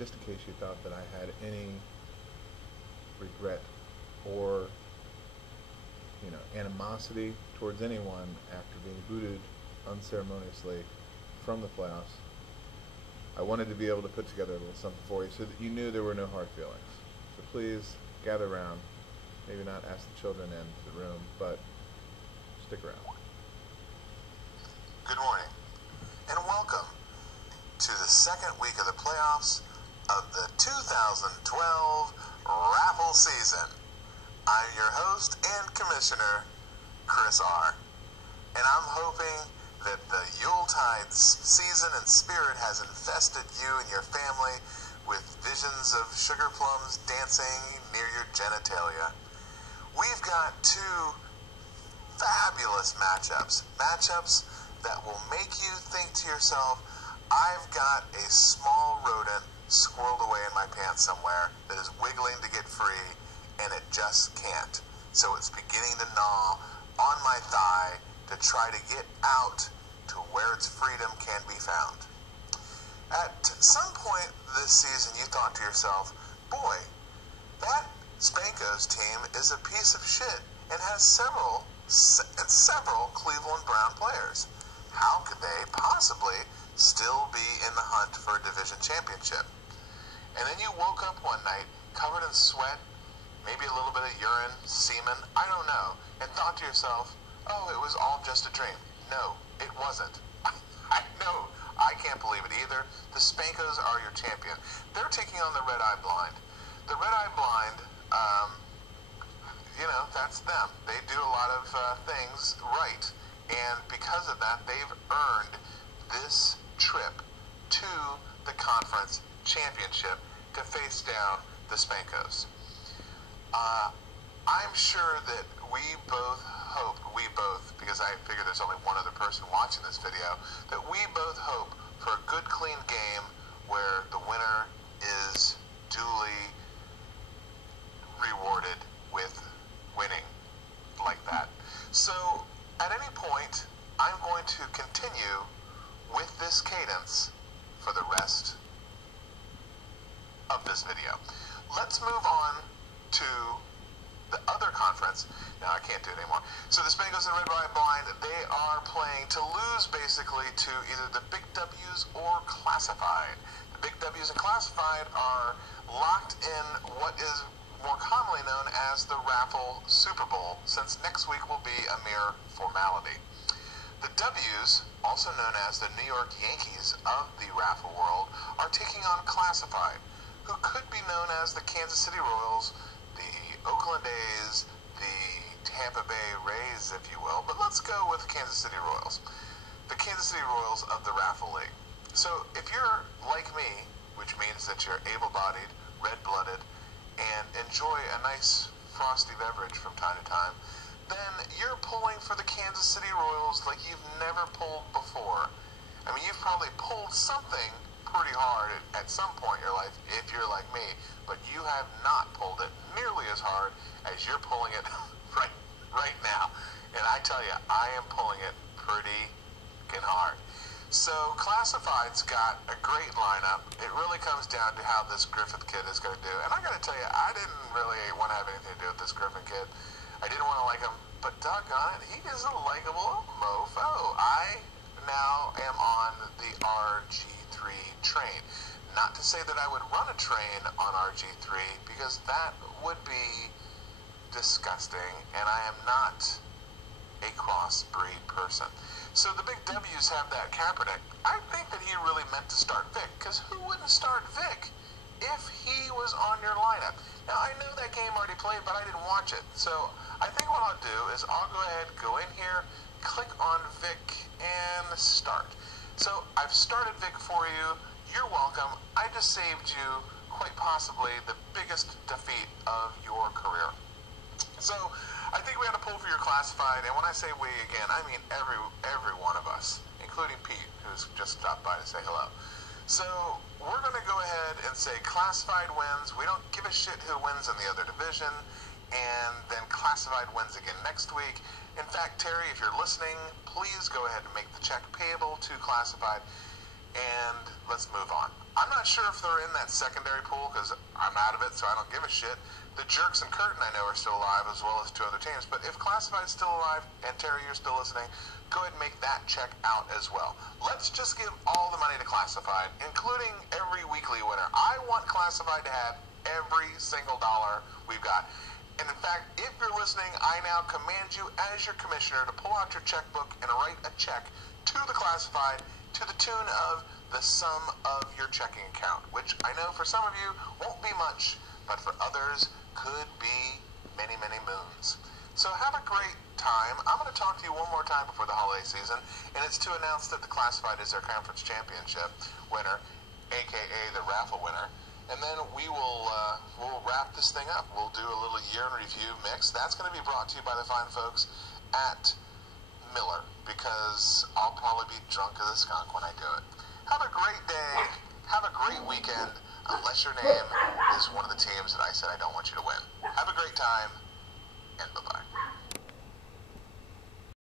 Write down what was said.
just in case you thought that I had any regret or animosity towards anyone after being booted unceremoniously from the playoffs. I wanted to be able to put together a little something for you so that you knew there were no hard feelings. So please gather around. Maybe not ask the children into the room, but stick around. Good morning, and welcome to the second week of the playoffs of the 2012 RaFFLe season. I'm your host and commissioner, Chris R. And I'm hoping that the Yuletide season and spirit has infested you and your family with visions of sugar plums dancing near your genitalia. We've got two fabulous matchups that will make you think to yourself, I've got a small rodent squirreled away in my pants somewhere that is wiggling to get free, and it just can't. So it's beginning to gnaw on my thigh to try to get out to where its freedom can be found. At some point this season, you thought to yourself, boy, that Spankos team is a piece of shit and has several Cleveland Brown players. How could they possibly still be in the hunt for a division championship? And then you woke up one night covered in sweat, maybe a little bit of urine, semen, I don't know, and thought to yourself, oh, it was all just a dream. No, it wasn't. I know. I can't believe it either. The Spankos are your champion. They're taking on the Red Eye Blind. The Red Eye Blind, that's them. They do a lot of things right. And because of that, they've earned this trip to the conference championship to face down the Spankos. I'm sure that we both, because I figure there's only one other person watching this video, that we both hope for a good, clean game where the winner is duly rewarded with winning like that. So, at any point, I'm going to continue with this cadence for the rest of this video. Let's move on to the other conference. Now I can't do it anymore. So the Spankos and Red Eye Blind, they are playing to lose basically to either the Big W's or Classified. The Big W's and Classified are locked in what is more commonly known as the RaFFLe Super Bowl, since next week will be a mere formality. The W's, also known as the New York Yankees of the RaFFLe world, are taking on Classified, who could be known as the Kansas City Royals, the Oakland A's, the Tampa Bay Rays, if you will, but let's go with Kansas City Royals. The Kansas City Royals of the RaFFLe League. So if you're like me, which means that you're able-bodied, red-blooded, and enjoy a nice frosty beverage from time to time, then you're pulling for the Kansas City Royals like you've never pulled before. I mean, you've probably pulled something pretty hard at some point in your life if you're like me, but you have not pulled it nearly as hard as you're pulling it right now. And I tell you, I am pulling it pretty hard. So Classified's got a great lineup. It really comes down to how this Griffith kid is going to do. And I got to tell you, I didn't really want to have anything to do with this Griffin kid. I didn't want to like him, but doggone it, he is a likable mofo. I now am on the RG3 train. Not to say that I would run a train on RG3, because that would be disgusting, and I am not a crossbreed person. So the Big W's have that Kaepernick. I think that he really meant to start Vic, because who wouldn't start Vic if he was on your lineup? Now, I know that game already played, but I didn't watch it. So I think what I'll do is I'll go ahead, go in here, click on Vic, and start. So I've started Vic for you. You're welcome. I just saved you quite possibly the biggest defeat of your career. So I think we had to pull for your Classified, and when I say we again, I mean every one of us, including Pete, who's just stopped by to say hello. So we're going to go ahead and say Classified wins. We don't give a shit who wins in the other division, and then Classified wins again next week. In fact, Terry, if you're listening, please go ahead and make the check payable to Classified, and let's move on. I'm not sure if they're in that secondary pool because I'm out of it, so I don't give a shit. The Jerks and Curtin I know are still alive, as well as 2 other teams. But if Classified's still alive, and Terry, you're still listening, go ahead and make that check out as well. Let's just give all the money to Classified, including every weekly winner. I want Classified to have every single dollar we've got. And in fact, if you're listening, I now command you as your commissioner to pull out your checkbook and write a check to the Classified to the tune of the sum of your checking account, which I know for some of you won't be much, but for others could be many, many moons. So have a great time. I'm going to talk to you one more time before the holiday season, and it's to announce that the Classified is their conference championship winner, aka the RaFFLe winner. And then we'll wrap this thing up. We'll do a little year in review mix. That's going to be brought to you by the fine folks at Miller, because I'll probably be drunk as a skunk when I do it. Have a great day. Have a great weekend, unless your name is one of the teams that I said I don't want you to win. Have a great time, and bye-bye.